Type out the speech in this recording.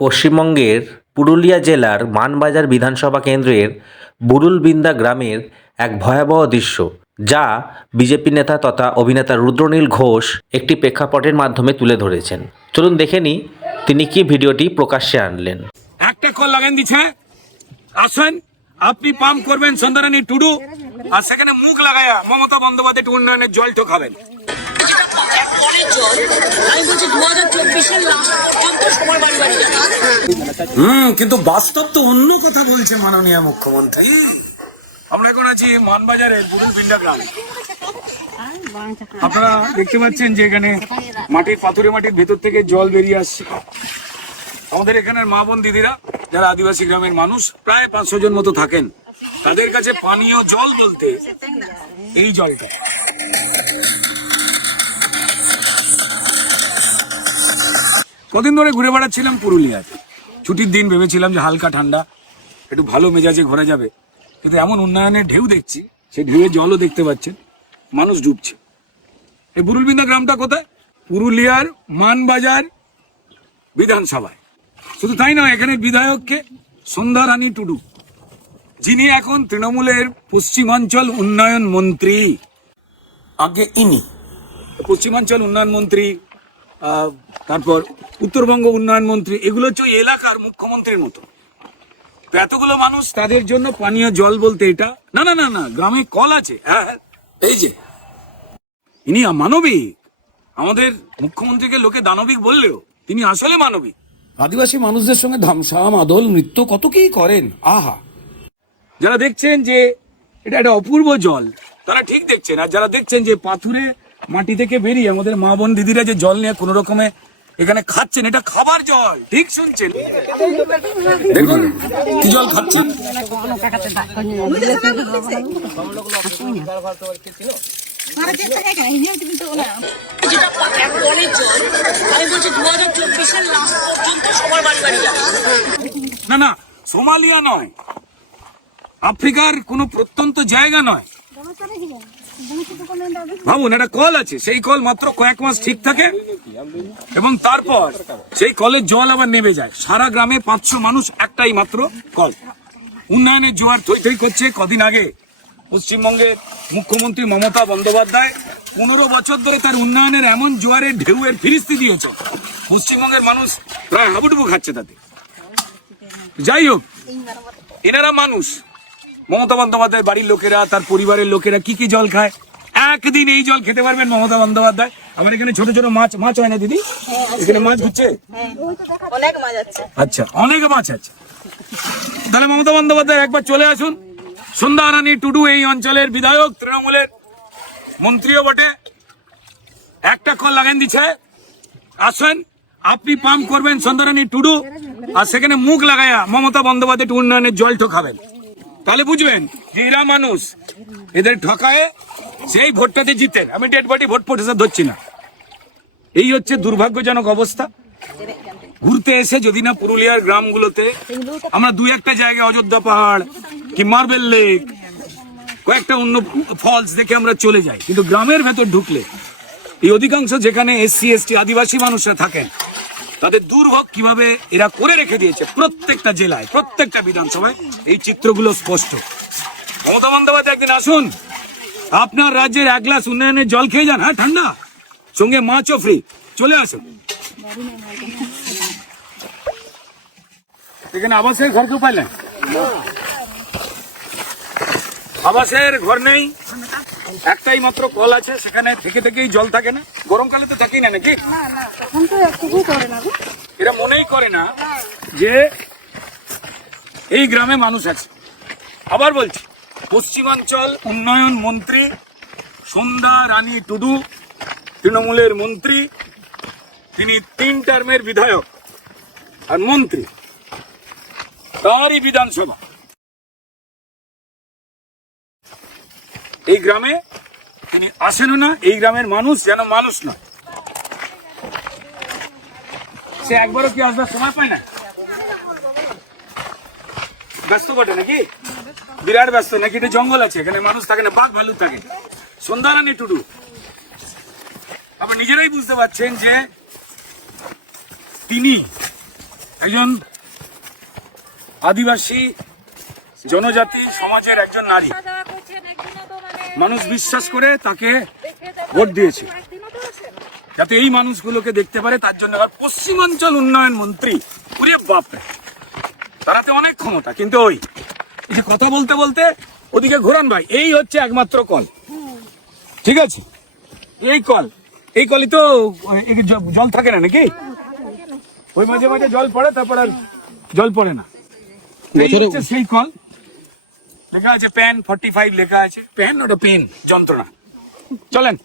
পশ্চিমবঙ্গের পুরুলিয়া জেলার মানবাজার বিধানসভা কেন্দ্রের বুরুলবিন্দা গ্রামের এক ভয়াবহ দৃশ্য, যা বিজেপি নেতা তথা অভিনেতা রুদ্রনীল ঘোষ একটি প্রেক্ষাপটের মাধ্যমে তুলে ধরেছেন। চলুন দেখে নিই তিনি কি ভিডিওটি প্রকাশ্যে আনলেন। একটা কল লাগান দিচ্ছে, আসেন আপনি পাম্প করবেন সন্ধ্যারানী টুডু, আর সেখানে মুখ লাগায়া মমতা বন্দ্যোপাধ্যায় উন্নয়নের জল ঠোকাবেন। কিন্তু বাস্তব তো অন্য কথা বলছে মাননীয় মুখ্যমন্ত্রী। আমরা এখন আছি মানবাজারের বুরুলবিন্দা গ্রামে। আপনারা দেখতে পাচ্ছেন যে এখানে মাটির পাথুরে মাটির ভেতর থেকে জল বেরিয়ে আসছে। আমাদের এখানের মা বোন দিদিরা যারা আদিবাসী গ্রামের মানুষ, প্রায় 500 জন মতো থাকেন, তাদের কাছে পানীয় জল বলতে এই জলটা। কদিন ধরে ঘুরে বেড়াচ্ছিলাম পুরুলিয়ায়, ছুটির দিন ভেবেছিলাম যে হালকা ঠান্ডা একটু ভালো মেজাজে ঘোরা যাবে, কিন্তু এমন উন্নয়নের ঢেউ দেখছি, সেই ঢেউয়ের জলও দেখতে পাচ্ছেন, মানুষ ডুবছে। এই বুরুলবিন্দা গ্রামটা কোথায়? পুরুলিয়ার মানবাজার বিধানসভায়। শুধু তাই নয়, এখানের বিধায়ককে সন্ধ্যারানী টুডু, যিনি এখন তৃণমূলের পশ্চিমাঞ্চল উন্নয়ন মন্ত্রী। আগে ইনি পশ্চিমাঞ্চল উন্নয়ন মন্ত্রী, তারপর উত্তরবঙ্গ উন্নয়ন মন্ত্রী, এগুলো হচ্ছে ওই এলাকার মুখ্যমন্ত্রীর মতো। তো এতগুলো মানুষ, তাদের জন্য পানীয় জল বলতে এটা না না না না, গ্রামে কল আছে। হ্যাঁ, এই যে ইনি মানবিক। আমাদের মুখ্যমন্ত্রীকে লোকে দানবিক বললেও তিনি আসলে মানবিক। আদিবাসী মানুষদের সঙ্গে ধামসা মাদল নৃত্য কত কি করেন। আহা, যারা দেখছেন যে এটা একটা অপূর্ব জল, তারা ঠিক দেখছেন। আর যারা দেখছেন যে পাথুরে মাটি থেকে বেরিয়ে আমাদের মা বোন দিদিরা যে জল নিয়ে কোন রকমে এখানে খাচ্ছেন, এটা খাবার জল। ঠিক শুনছেন, দেখুন কি জল খাচ্ছেন। না না, সোমালিয়া নয়, আফ্রিকার কোন প্রত্যন্ত জায়গা নয়। ভাবুন, একটা কল আছে, সেই কল মাত্র কয়েক মাস ঠিক থাকে এবং তারপর সেই কলের জল আবার নেমে যায়। সারা গ্রামে 500 মানুষ, একটাই মাত্র কল। উন্নয়নের জোয়ার থই থই করছে। কদিন আগে পশ্চিমবঙ্গের মুখ্যমন্ত্রী মমতা বন্দ্যোপাধ্যায় 15 বছর ধরে তার উন্নয়নের এমন জোয়ারের ঢেউয়ের ফিরিস্তি দিয়েছে, পশ্চিমবঙ্গের মানুষ প্রায় হাবুডুবু খাচ্ছে তাতে। যাই হোক, এনারা মানুষ, মমতা বন্দ্যোপাধ্যায় বাড়ির লোকেরা, তার পরিবারের লোকেরা কি কি জল খায়, একদিন এই জল খেতে পারবেন মমতা বন্দ্যোপাধ্যায়। আমার এখানে ছোট ছোট মাছ হয় না দিদি? এখানে মাছ ঘুরছে, অনেক মাছ আছে। আচ্ছা, অনেক মাছ আছে। তাহলে মমতা বন্দ্যোপাধ্যায় একবার চলে আসুন। সন্ধ্যারানী টুডু এই অঞ্চলের বিধায়ক, তৃণমূলের মন্ত্রীও বটে। একটা কল লাগান দিচ্ছে, আসেন আপনি পাম্প করবেন সন্ধ্যারানী টুডু, আর সেখানে মুখ লাগায়া মমতা বন্দ্যোপাধ্যায় উন্নয়নের জল ঠকাবেন। তাহলে বুঝবেন যে এরা মানুষ, এদের ঠকায় সেই ভোটটাতে জিতেন। আমি ডেড বডি ভোট প্রতিশোধ ধরছি না। এই হচ্ছে দুর্ভাগ্যজনক অবস্থা। ঘুরতে এসে যদি না পুরুলিয়ার গ্রামগুলোতে আমরা 2-1টা জায়গায়, অযোধ্যা পাহাড় কি মার্বেল লেক, কয়েকটা অন্য ফলস দেখে আমরা চলে যাই, কিন্তু গ্রামের ভেতর ঢুকলে এই অধিকাংশ যেখানে SC ST আদিবাসী মানুষরা থাকেন, তাদের দুর্ভোগ কিভাবে এরা করে রেখে দিয়েছে প্রত্যেকটা জেলায়, প্রত্যেকটা বিধানসভায় এই চিত্রগুলো স্পষ্ট। মমতা বন্দ্যোপাধ্যায় একদিন আসুন, আপনার রাজ্যের 1 গ্লাস উন্নয়নের জল খেয়ে যান। হ্যাঁ, ঠান্ডা, সঙ্গে মাছও ফ্রি। চলে আসুন। এখানে আবাসের ঘর কেউ পাইলেন? আবাসের ঘর নেই, একটাই মাত্র কল আছে, সেখানে থেকে থেকেই জল থাকে না। গরমকালে তো থাকেই না নাকি? এরা মনেই করে না যে এই গ্রামে মানুষ আছে। আবার বলছি, পশ্চিমাঞ্চল উন্নয়ন মন্ত্রী সন্ধ্যারানী টুডু, তৃণমূলের মন্ত্রী, তিনি 3 টার্মের বিধায়ক আর মন্ত্রী, তারই বিধানসভা। এই গ্রামে তিনি আসেনও না। এই গ্রামের মানুষ যেন মানুষ নয়, সে একবারও কি আসবার সময় পায় না। ব্যস্ত বটে নাকি? বিরাট ব্যস্ত নাকি? এটা জঙ্গল আছে, এখানে মানুষ থাকে না, বাঘ ভালু থাকে। সন্ধ্যারানী টুডু, আপনারা নিজেরাই বুঝতে পারছেন যে তিনি একজন আদিবাসী জনজাতি সমাজের একজন নারী, মানুষ বিশ্বাস করে তাকে ভোট দিয়েছে যাতে এই মানুষগুলোকে দেখতে পারে, তার জন্য আবার পশ্চিমাঞ্চল উন্নয়ন মন্ত্রী। ওরে বাপরে, তারাতে অনেক ক্ষমতা, কিন্তু ওই এই যে কথা বলতে বলতে ওদিকে ঘোরান ভাই, এই হচ্ছে একমাত্র কল, ঠিক আছে? এই কলই তো জল থাকে না নাকি? ওই মাঝে মাঝে জল পড়ে, তারপর আর জল পড়ে না। এই হচ্ছে সেই কল, লেখা আছে প্যান 45 লেখা আছে। প্যান ওটা পেন, যন্ত্রণা। চলেন।